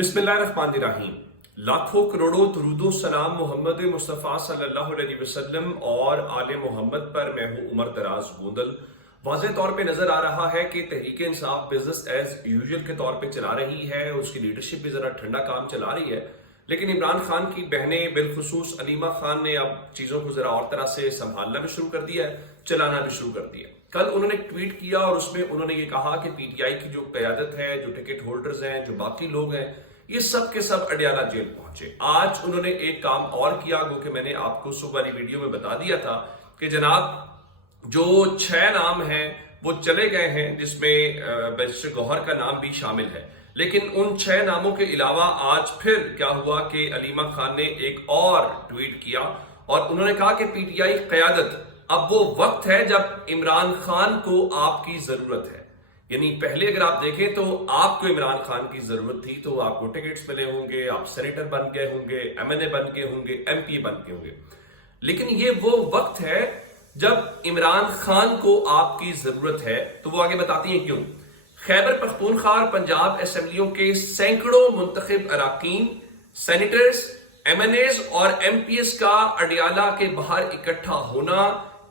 बिस्मिल्लाहिर्रहमानिर्रहीम। लाखों करोड़ों दुरूदो सलाम मोहम्मद मुस्तफ़ा सल्लल्लाहु अलैहि वसल्लम और आले मोहम्मद पर। मैं हूँ उमर दराज गोंदल। वाज़ेह तौर पे नजर आ रहा है कि Tehreek Insaf business as usual के तौर पे चला रही है, उसकी लीडरशिप भी जरा ठंडा काम चला रही है, लेकिन इमरान खान की बहनें बिलखुसूस अलीमा खान ने अब चीजों को जरा और तरह से संभालना भी शुरू कर दिया है, चलाना भी शुरू कर दिया। कल उन्होंने एक ट्वीट किया और उसमें उन्होंने ये कहा कि पीटीआई की जो क़यादत है, जो टिकट होल्डर्स हैं, जो बाकी लोग हैं, ये सब के सब अडियाला जेल पहुंचे। आज उन्होंने एक काम और किया, जो कि मैंने आपको सुबह वाली वीडियो में बता दिया था कि जनाब जो 6 नाम हैं वो चले गए हैं, जिसमें बैरिस्टर गौहर का नाम भी शामिल है। लेकिन उन 6 नामों के अलावा आज फिर क्या हुआ कि अलीमा खान ने एक और ट्वीट किया और उन्होंने कहा कि पीटीआई क़यादत, अब वो वक्त है जब इमरान खान को आपकी जरूरत है। यानी पहले अगर आप देखें तो आपको इमरान खान की जरूरत थी तो आपको टिकट्स मिले होंगे, आप सेनेटर बन गए होंगे, एमएनए बन गए होंगे, एमपी बन गए होंगे। लेकिन ये वो वक्त है जब इमरान खान को आपकी जरूरत है। तो वो आगे बताती हैं क्यों। खैबर पख्तूनख्वा पंजाब असेंबलियों के सैकड़ों मुंतखब अराकीन, सेनेटर्स, एमएनएस और एमपीएस का अडियाला के बाहर इकट्ठा होना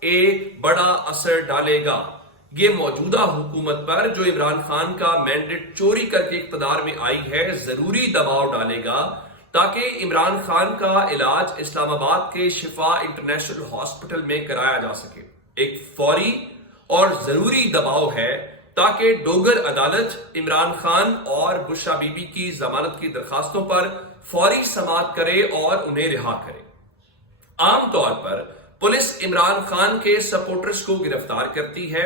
एक बड़ा असर डालेगा। ये मौजूदा हुकूमत पर, जो इमरान खान का मैंडेट चोरी करके इख्तिदार में आई है, जरूरी दबाव डालेगा ताकि इमरान खान का इलाज इस्लामाबाद के शिफा इंटरनेशनल हॉस्पिटल में कराया जा सके। एक फौरी और जरूरी दबाव है ताकि डोगर अदालत इमरान खान और बुशरा बीबी की जमानत की दरखास्तों पर फौरी समाअत करे और उन्हें रिहा करे। आमतौर पर पुलिस इमरान खान के सपोर्टर्स को गिरफ्तार करती है,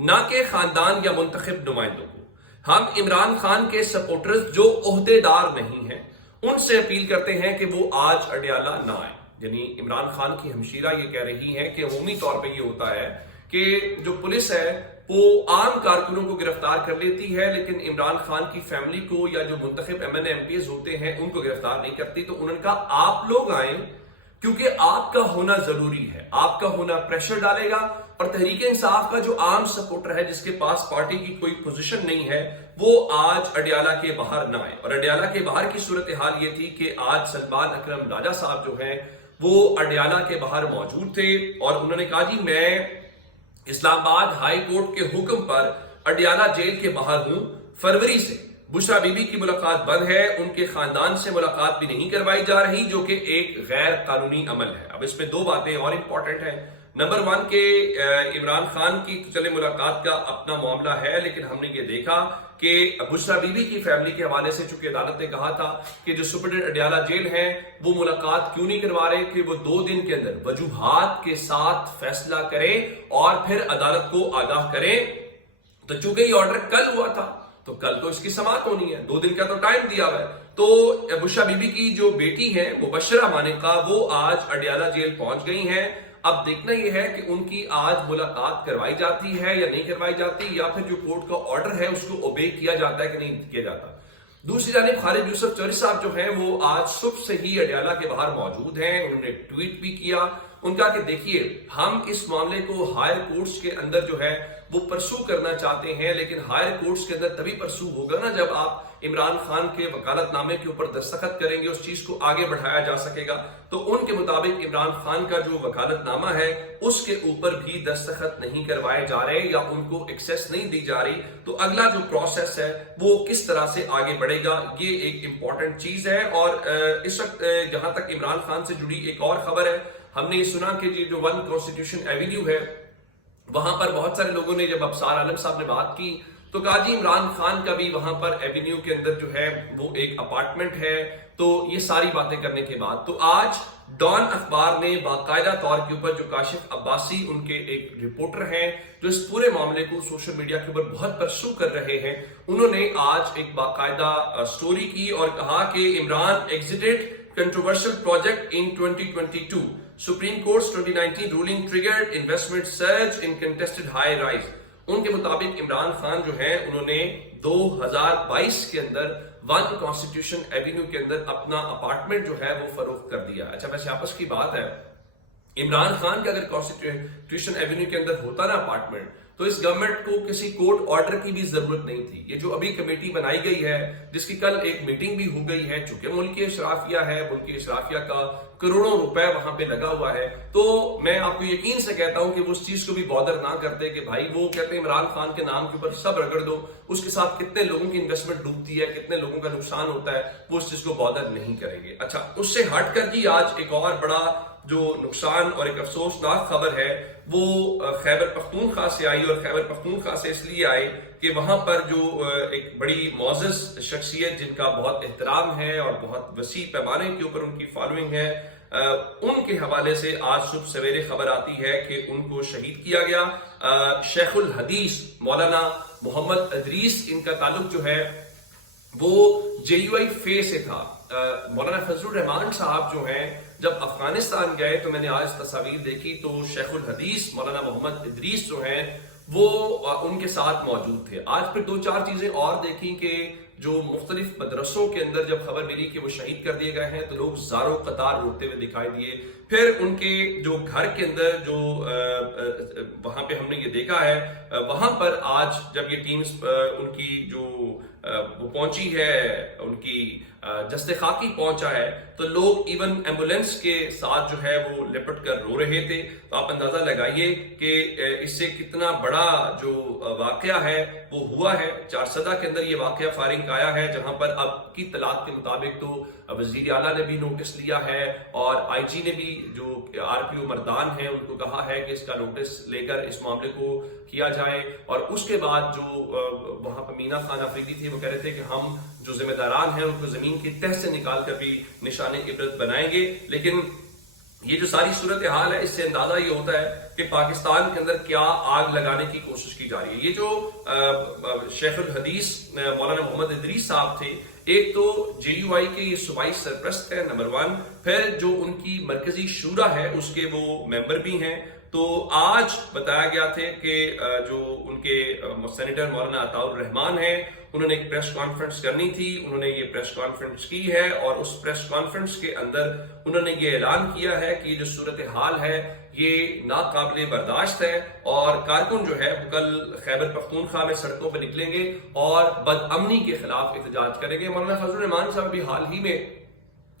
ना कि खानदान या मुंतखब नुमाइंदों को। हम इमरान खान के सपोर्टर्स जो ओहदेदार नहीं हैं उनसे अपील करते हैं कि वो आज अडियाला ना आए। यानी इमरान खान की हमशीरा ये कह रही है कि अमूमी तौर पे ये होता है कि जो पुलिस है वो आम कारकुनों को गिरफ्तार कर लेती है, लेकिन इमरान खान की फैमिली को या जो मुंतखब एमएनए एमपीएस होते हैं उनको गिरफ्तार नहीं करती। तो उन्होंने कहा आप लोग आए क्योंकि आपका होना जरूरी है, आपका होना प्रेशर डालेगा। और तहरीक इंसाफ का जो आम सपोर्टर है, जिसके पास पार्टी की कोई पोजीशन नहीं है, वो आज अडियाला के बाहर ना आए। और अडियाला के बाहर की सूरत हाल ये थी कि आज सलमान अकरम राजा साहब जो हैं वो अडियाला के बाहर मौजूद थे और उन्होंने कहा जी मैं इस्लामाबाद हाई कोर्ट के हुक्म पर अडियाला जेल के बाहर हूं। फरवरी से बुशरा बीबी की मुलाकात बंद है, उनके खानदान से मुलाकात भी नहीं करवाई जा रही, जो कि एक गैर कानूनी अमल है। अब इसमें 2 बातें और इंपॉर्टेंट हैं। नंबर 1 के इमरान खान की चले मुलाकात का अपना मामला है, लेकिन हमने ये देखा कि बुशरा बीबी की फैमिली के हवाले से चूंकि अदालत ने कहा था कि जो सुपरिटेंडेंट अडियाला जेल है वो मुलाकात क्यों नहीं करवा रहे कि वो 2 दिन के अंदर वजूहात के साथ फैसला करें और फिर अदालत को आगाह करें। तो चूंकि ये ऑर्डर कल हुआ था तो कल तो इसकी समाअत होनी है, 2 दिन का तो टाइम दिया हुआ है। तो बुशरा बीबी की जो बेटी है मुबशरा मानिका, वो आज अडियाला जेल पहुंच गई हैं। अब देखना यह है कि उनकी आज मुलाकात करवाई जाती है या नहीं करवाई जाती, या फिर जो कोर्ट का ऑर्डर है उसको ओबे किया जाता है कि नहीं किया जाता। दूसरी जानिब खालिद यूसुफ चौधरी साहब जो हैं वो आज सुबह से ही अडियाला के बाहर मौजूद हैं। उन्होंने ट्वीट भी किया, उनका कि देखिए हम इस मामले को हायर कोर्ट्स के अंदर जो है वो परसू करना चाहते हैं, लेकिन हायर कोर्ट्स के अंदर तभी परसू होगा ना जब आप इमरान खान के वकालतनामे के ऊपर दस्तखत करेंगे, उस चीज को आगे बढ़ाया जा सकेगा। तो उनके मुताबिक इमरान खान का जो वकालतनामा है उसके ऊपर भी दस्तखत नहीं करवाए जा रहे या उनको एक्सेस नहीं दी जा रही। तो अगला जो प्रोसेस है वो किस तरह से आगे बढ़ेगा, ये एक इंपॉर्टेंट चीज है। और इस वक्त जहां तक इमरान खान से जुड़ी एक और खबर है, हमने ये सुना कि जो 1 कॉन्स्टिट्यूशन एवेन्यू है वहां पर बहुत सारे लोगों ने, जब अफसार आलम साहब ने बात की तो कहा जी इमरान खान का भी वहां पर एवेन्यू के अंदर जो है वो एक अपार्टमेंट है। तो ये सारी बातें करने के बाद तो आज डॉन अखबार ने बाकायदा तौर के ऊपर, जो काशिफ अब्बासी उनके एक रिपोर्टर हैं जो इस पूरे मामले को सोशल मीडिया के ऊपर बहुत परसू कर रहे हैं, उन्होंने आज एक बाकायदा स्टोरी की और कहा कि Imran exerted controversial project in 2022, supreme court 2019 ruling triggered investment surge in contested high rise. उनके मुताबिक इमरान खान जो है उन्होंने 2022 के अंदर 1 कॉन्स्टिट्यूशन एवेन्यू के अंदर अपना अपार्टमेंट जो है वो फरोख्त कर दिया। अच्छा, वैसे आपस की बात है, इमरान खान का अगर कॉन्स्टिट्यूशन एवेन्यू के अंदर होता ना अपार्टमेंट تو اس گورنمنٹ کو کسی کورٹ آرڈر کی بھی ضرورت نہیں تھی. یہ جو ابھی کمیٹی بنائی گئی ہے جس کی کل ایک میٹنگ بھی ہو گئی ہے, چونکہ ملکی اشرافیہ ہے, ملکی اشرافیہ کا کروڑوں روپے وہاں پہ لگا ہوا ہے, تو میں آپ کو یقین سے کہتا ہوں کہ وہ اس چیز کو بھی بادر نہ کرتے کہ بھائی وہ کہتے ہیں عمران خان کے نام کے اوپر سب رگڑ دو, اس کے ساتھ کتنے لوگوں کی انویسٹمنٹ ڈوبتی ہے, کتنے لوگوں کا نقصان ہوتا ہے, وہ اس چیز کو بادر نہیں کریں گے. اچھا, اس سے ہٹ کر جی آج ایک اور بڑا جو نقصان اور ایک افسوسناک خبر ہے وہ خیبر پختونخوا سے آئی, اور خیبر پختونخوا سے اس لیے آئی کہ وہاں پر جو ایک بڑی معزز شخصیت جن کا بہت احترام ہے اور بہت وسیع پیمانے کے اوپر ان کی فالوئنگ ہے, ان کے حوالے سے آج صبح سویرے خبر آتی ہے کہ ان کو شہید کیا گیا. شیخ الحدیث مولانا محمد ادریس, ان کا تعلق جو ہے وہ JUI فے سے تھا. مولانا فضل الرحمان صاحب جو ہیں جب افغانستان گئے تو میں نے آج تصاویر دیکھی تو شیخ الحدیث مولانا محمد ادریس جو ہیں وہ ان کے ساتھ موجود تھے. آج پھر دو چار چیزیں اور دیکھی کہ جو مختلف مدرسوں کے اندر جب خبر ملی کہ وہ شہید کر دیے گئے ہیں تو لوگ زاروں قطار روتے ہوئے دکھائی دیے. پھر ان کے جو گھر کے اندر جو وہاں پہ ہم نے یہ دیکھا ہے, وہاں پر آج جب یہ ٹیمز ان کی جو وہ پہنچی ہے, ان کی جسد خاکی پہنچا ہے, تو لوگ ایون ایمبولینس کے ساتھ جو ہے وہ لپٹ کر رو رہے تھے. تو آپ اندازہ لگائیے کہ اس سے کتنا بڑا جو واقعہ ہے وہ ہوا ہے. چارسدہ کے اندر یہ واقعہ فائرنگ کا آیا ہے, جہاں پر اب کی اطلاعات کے مطابق تو وزیر اعلیٰ نے بھی نوٹس لیا ہے اور IG نے بھی جو RPO مردان ہیں ان کو کہا ہے کہ اس کا نوٹس لے کر اس معاملے کو کیا جائے. اور اس کے بعد جو وہاں پر مینا خان افریدی تھے وہ کہہ رہے تھے کہ ہم جو ذمہ داران ہیں ان کو زمین کی تہ سے نکال کر بھی نشان عبرت بنائیں گے. لیکن یہ جو ساری صورتحال ہے اس سے اندازہ یہ ہوتا ہے کہ پاکستان کے اندر کیا آگ لگانے کی کوشش کی جا رہی ہے. یہ جو شیخ الحدیث مولانا محمد ادریس صاحب تھے, ایک تو JUI کے یہ صوبائی سرپرست ہے نمبر 1, پھر جو ان کی مرکزی شورا ہے اس کے وہ ممبر بھی ہیں. تو آج بتایا گیا تھے کہ جو ان کے سینیٹر مولانا عطاء الرحمان ہیں انہوں نے ایک پریس کانفرنس کرنی تھی, انہوں نے یہ پریس کانفرنس کی ہے, اور اس پریس کانفرنس کے اندر انہوں نے یہ اعلان کیا ہے کہ یہ جو صورتحال ہے یہ ناقابل برداشت ہے, اور کارکن جو ہے وہ کل خیبر پختونخوا میں سڑکوں پہ نکلیں گے اور بدامنی کے خلاف احتجاج کریں گے. مولانا فضل الرحمان صاحب بھی حال ہی میں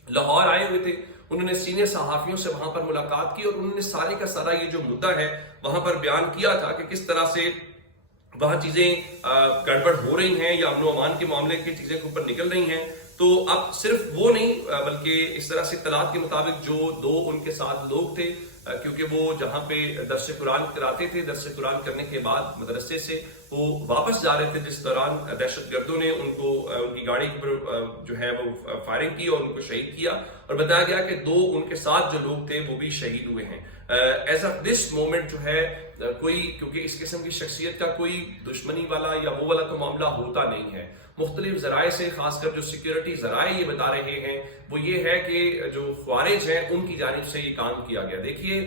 لاہور آئے ہوئے تھے, انہوں نے سینئر صحافیوں سے وہاں پر ملاقات کی اور انہوں نے سارے کا سارا یہ جو مدعا ہے وہاں پر بیان کیا تھا کہ کس طرح سے وہاں چیزیں گڑبڑ ہو رہی ہیں یا امن و امان کے معاملے کی چیزیں کے اوپر نکل رہی ہیں. تو اب صرف وہ نہیں بلکہ اس طرح سے اطلاعات کے مطابق جو 2 ان کے ساتھ لوگ تھے, کیونکہ وہ جہاں پہ درس قرآن کراتے تھے, درس قرآن کرنے کے بعد مدرسے سے وہ واپس جا رہے تھے, جس دوران دہشت گردوں نے ان کو ان کی گاڑی پر جو ہے وہ فائرنگ کی اور ان کو شہید کیا, اور بتایا گیا کہ 2 ان کے ساتھ جو لوگ تھے وہ بھی شہید ہوئے ہیں. ایز آف دس مومنٹ جو ہے کوئی, کیونکہ اس قسم کی شخصیت کا کوئی دشمنی والا یا وہ والا تو معاملہ ہوتا نہیں ہے. مختلف ذرائع سے, خاص کر جو سیکیورٹی ذرائع یہ بتا رہے ہیں وہ یہ ہے کہ جو خوارج ہیں ان کی جانب سے یہ کام کیا گیا. دیکھیے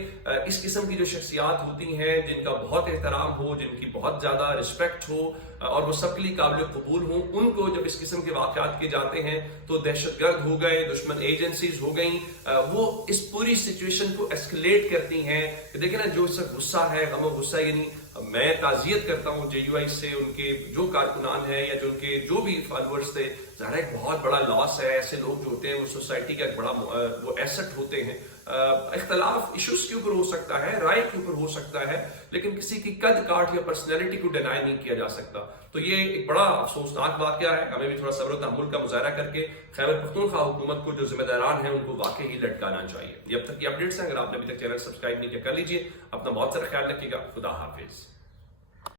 اس قسم کی جو شخصیات ہوتی ہیں جن کا بہت احترام ہو, جن کی بہت زیادہ رسپیکٹ ہو اور وہ سب کے لیے قابل قبول ہوں, ان کو جب اس قسم کے واقعات کیے جاتے ہیں تو دہشت گرد ہو گئے, دشمن ایجنسیز ہو گئیں, وہ اس پوری سچویشن کو ایسکلیٹ کرتی ہیں. دیکھیں نا, جو اس سے غصہ ہے, غم و غصہ, یعنی میں تعزیت کرتا ہوں JUI سے, ان کے جو کارکنان ہیں یا جو ان کے جو بھی فالوورز تھے, ظاہر ایک بہت بڑا لاس ہے. ایسے لوگ جو ہوتے ہیں وہ سوسائٹی کا ایک بڑا وہ ایسٹ ہوتے ہیں. اختلاف ایشوز کے اوپر ہو سکتا ہے, رائے کے اوپر ہو سکتا ہے, لیکن کسی کی قد کاٹ یا پرسنالٹی کو ڈینائی نہیں کیا جا سکتا. تو یہ ایک بڑا افسوسناک واقعہ ہے. ہمیں بھی تھوڑا صبر و تحمل کا مظاہرہ کر کے خیبر پختونخوا حکومت کو جو ذمہ داران ہیں ان کو واقعی لٹکانا چاہیے. یہ اب تک کی اپڈیٹس ہیں, اگر آپ نے ابھی تک چینل سبسکرائب نہیں کیا کر لیجیے. اپنا بہت سارا خیال رکھیے گا. خدا حافظ.